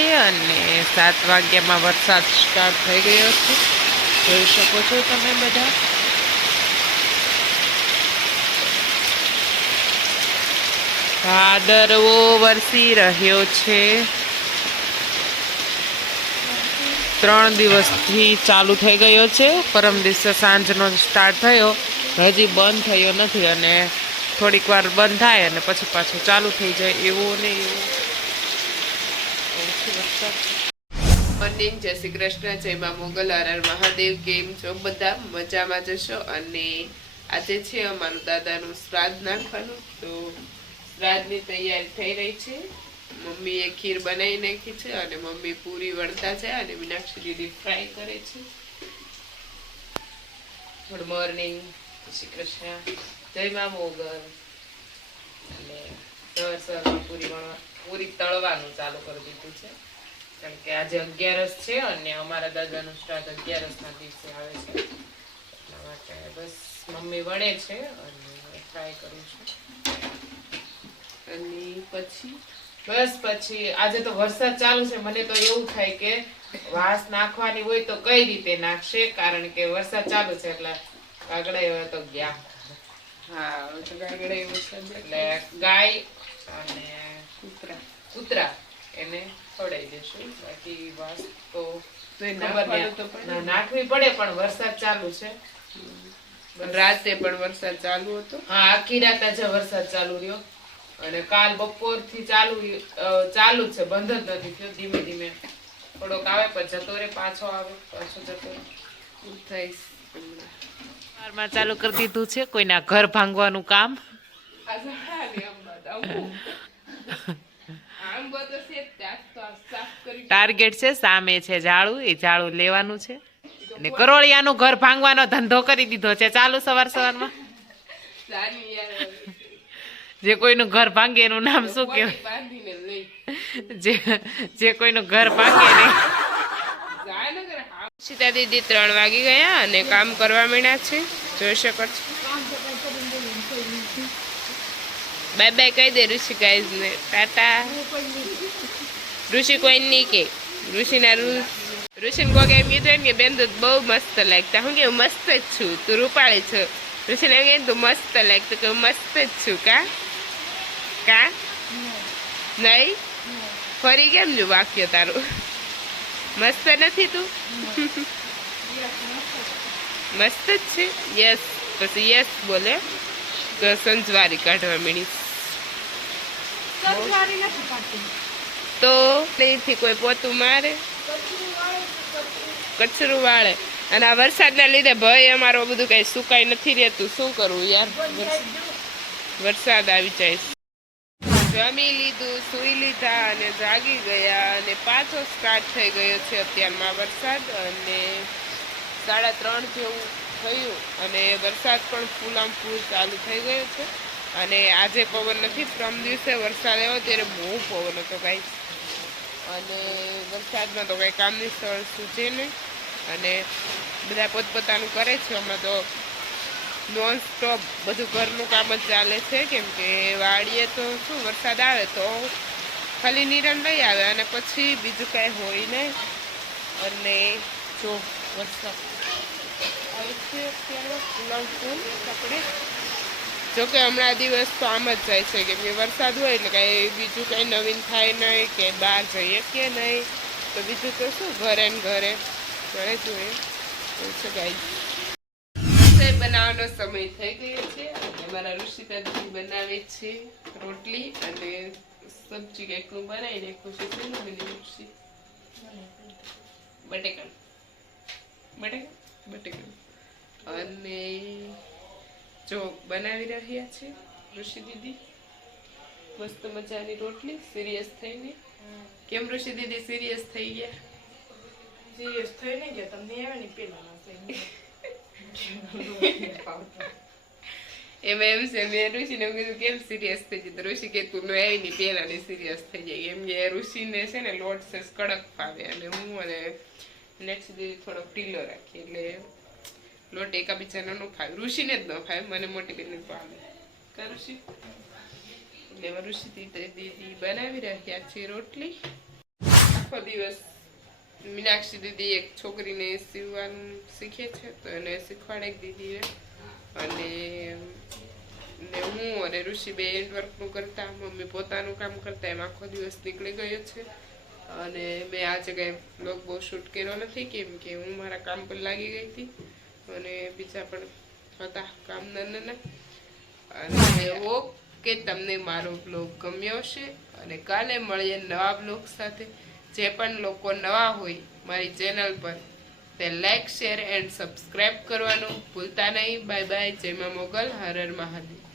છે અને 7 વાગ્યામાં વરસાદ સ્ટાર્ટ થઈ ગયો છે, જોઈ શકો છો તમે બધા। ભાદરવો વરસી રહ્યો છે, 3 દિવસથી ચાલુ થઈ ગયો છે। પરમ દિવસે સાંજનો સ્ટાર્ટ થયો, હજી બંધ થયો નથી અને થોડીક વાર બંધ થાય અને પછી પાછો ચાલુ થઈ જાય એવો ને એવો વરસાદ। મોર્નિંગ, જય શ્રી કૃષ્ણ, જય મા મોગલ, હર હર મહાદેવ। કેમ છો બધા? મજામાં જશો। અને આજે છે અમારું દાદાનું શ્રાદ્ધ નાખવાનું, તો શ્રાદ્ધની તૈયારી થઈ રહી છે। મમ્મીએ ખીર બનાવી નાખી છે અને મમ્મી પૂરી વણતા છે અને મીનાક્ષી દીદી ફ્રાય કરે છે। ગુડ મોર્નિંગ, જય શ્રી કૃષ્ણ, જય મા મોગલ। અને સવારમાં પૂરી તળવાનું ચાલુ કરી દીધું છે, કારણ કે આજે 11 છે અને અમારા દાદાનું શ્રાદ્ધ 11ના દિવસે આવે છે, એટલા માટે બસ મમ્મી વણે છે અને ફ્રાય કરું છું। અને પછી આજે તો વરસાદ ચાલુ છે, મને તો એવું થાય કે વાસ નાખવાની હોય તો કઈ રીતે નાખશે, કારણ કે વરસાદ ચાલુ છે એટલે કાગડા એવા તો ગયા। હા, તો કાગડા એવું છે એટલે ગાય અને કૂતરા એને ખવડાવી દેશું, બાકી વાસ તો નાખવી પડે, પણ વરસાદ ચાલુ છે। રાતે પણ વરસાદ ચાલુ હતો। હા, આખી રાત આજે વરસાદ ચાલુ રહ્યો અને કાલ બપોર થી ચાલુ છે, બંધ જ નથી થયો। ધીમે ધીમે થોડોક આવે પછી જતો રે, પાછો આવે પાછો જતો રે સવારમાં ચાલુ કરી દીધું છે કોઈના ઘર ભાંગવાનું કામ। ટાર્ગેટ છે, સામે છે ઝાડું, એ ઝાડું લેવાનું છે અને કરોળિયાનું ઘર ભાંગવાનો ધંધો કરી દીધો છે ચાલુ સવારમાં। જે કોઈનું ઘર ભાંગે એનું નામ શું કહેવાય? જે કોઈનું ઘર ભાંગે ને સીતા દીદી 3 વાગી ગયા અને કામ કરવા માંડ્યા છે, જોઈ શકો છો। બાય બાય કહી દે ઋષિ ગાઈઝ ને, ટાટા। ઋષિ કોઈ નહીં કે, ઋષિને કોઈ એમ કીધું કે બેન તું બહુ મસ્ત લાગતા। હું કેવું મસ્ત જ છું, તું રૂપાળી છું। ઋષિને એમ કે તું મસ્ત લાગતું, કે મસ્ત જ છું। કા નહીં ફરી કેમ જો વાક્ય તારું મસ્ત નથી તું? મસ્ત જ છે, યસ। પછી યસ બોલે તો સંજવારી કાઢવા માંડી, તો અહીંથી કોઈ પોતું મારે, કચરું વાળે। અને આ વરસાદના લીધે ભાઈ અમારો બધું કઈ સુકાઈ નથી રહેતું, શું કરવું યાર, વરસાદ આવી જાય। જમી લીધું, સુઈ લીધા અને જાગી ગયા અને પાછો સ્ટાર્ટ થઈ ગયો છે અત્યારમાં વરસાદ, અને 3:30 જેવું થયું અને વરસાદ પણ ફૂલામ ફૂલ ચાલુ થઈ ગયો છે। અને આજે પવન નથી, પ્રમ દિવસે વરસાદ આવ્યો ત્યારે બહુ પવન હતો ભાઈ, અને વરસાદમાં તો કંઈ કામની સ્થળ સૂચે નહીં અને બધા પોતપોતાનું કરે છે। હમણાં તો નોન સ્ટોપ બધું ઘરનું કામ જ ચાલે છે, કેમ કે વાડીએ તો શું વરસાદ આવે તો ખાલી નિરણ લઈ આવે અને પછી બીજું કાંઈ હોય નહીં। અને જો વરસાદ આવે છે અત્યારે ફૂલામ ફૂલ આપણે, જોકે હમણાં દિવસ તો આમ જ જાય છે, કેમ કે વરસાદ હોય એટલે કાંઈ બીજું કાંઈ નવીન થાય નહીં કે બહાર જઈએ કે નહીં, તો બીજું તો શું ઘરે ને ઘરે જોઈએ છે ગાઈસ। બનાવવાનો સમય થઈ ગયો છે અને મારા ઋષિતા દીદી બનાવે છે રોટલી અને સબ્જી કંઈકનું બનાવી નાખ્યું છે। શું બની ઋષિ? બટેકા અને જો બનાવી રહ્યા છે ઋષિ દીદી મસ્ત મજાની રોટલી, સિરિયસ થઈને। કેમ ઋષિ દીદી સિરિયસ થઈ ગયા? સિરિયસ થઈ નહીં ગયા, તમને આવે ને પેલા એમાં એમ છે, મેં ઋષિને કીધું કેમ સિરિયસ થઈ જાય, તો ઋષિ કે તું નો આવી ને પેલા ને સિરિયસ થઈ જાય, એમ કે ઋષિને છે ને લોટ છે કડક ફાવે અને હું અને નેક્સ્ટ દીદી થોડોક ઢીલો રાખીએ, એટલે લોટ એકાબીજાનો ન ફાવે, ઋષિને જ ન ફાવે, મને મોટી બેન ફાવે કા ઋષિ? એટલે ઋષિ દીદી બનાવી રહ્યા છે રોટલી આખો દિવસ મીનાક્ષી દીદી એક છોકરીને સીવવાનું શીખે છે તો એને શીખવાડી દીધી અને હું અને ઋષિ બે હેન્ડવર્કનું કરતા, મમ્મી પોતાનું કામ કરતા, એમ આખો દિવસ નીકળી ગયો છે. અને મેં આજે કંઈ બ્લોગ બહુ શૂટ કર્યો નથી કેમ કે હું મારા કામ પર લાગી ગઈ હતી અને બીજા પણ હતા કામ નાના. અને હોપ કે તમને મારો બ્લોગ ગમ્યો હશે અને કાલે મળીએ નવા બ્લોગ સાથે. જે પણ લોકો નવા હોય મારી ચેનલ પર તે લાઈક, શેર એન્ડ સબસ્ક્રાઈબ કરવાનું ભૂલતા નહીં. Bye bye. જય મા મોગલ. હર હર મહાદેવ.